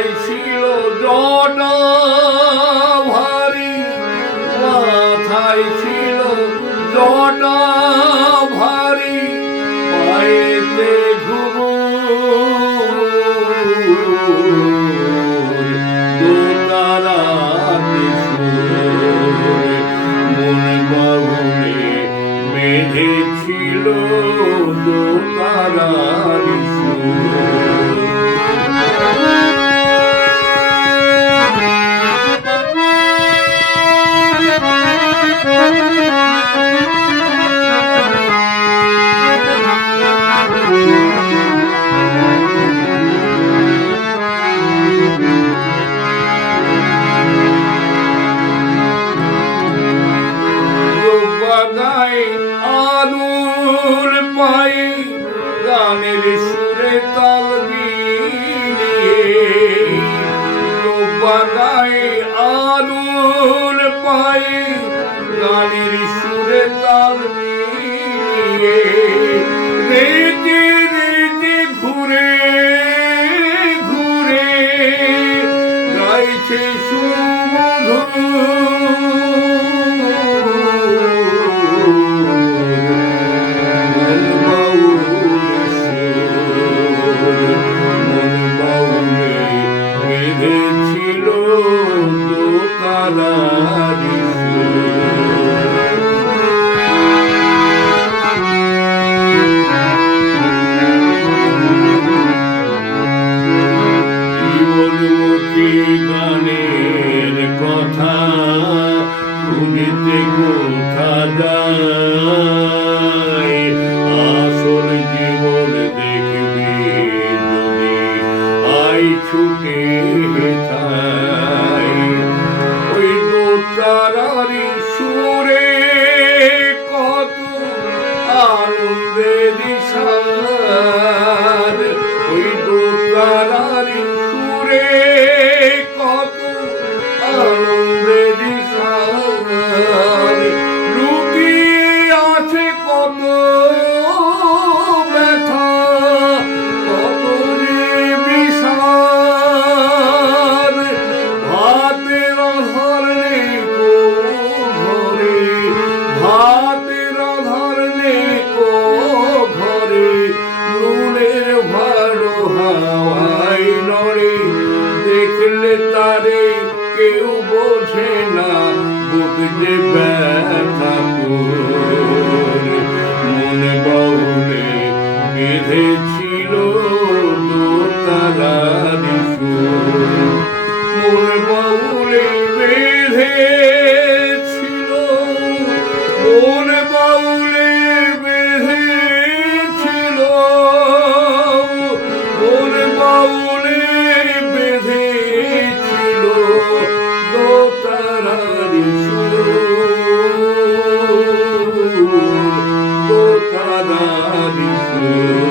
মাথায় ছিল জটা ভারী, মাথায় ছিল জটা ভারী, পায়েতে ঘুঙুর, দোতারাতে সুর, মন বাউলে বেঁধেছিল দোতারার সুর। গায়ে আলুর পায়ে গানের সুরে তাল মিলিয়ে, গায়ে আলুর পায়ে গানের সুরে তাল মিলিয়ে, রেতে রেতে ঘুরে ঘুরে গাইছে সুমধুর। বেঁধেছিল দোতারার জীবনমুখী গানের কথা শুনিতে কোথা যায়, আসল জীবন দেখবি যদি আই ছুটে তাই। ওই দোতারারি সুরে কত আনন্দের সার, ওই দোতারারি সুরে কত আনন্দের সার, লুকিয়ে আছে কত ব্যথা, কত বিষাদ, ভাতের আধার নেই কো ঘরে, ভাতের আধার নেই কো ঘরে, নুনের ভাড়ো হাওয়াই নড়ে, দেখলে তারে কেউ বোঝে না বুক যে ব্যথা তোর। মন বাউলে বেঁধেছিল দোতারার সুর, মন বাউলে বেঁধেছিল, মন বাউলে বেঁধেছিল, মন বাউলে বেঁধেছিল দোতারার সুর, দোতারার সুর।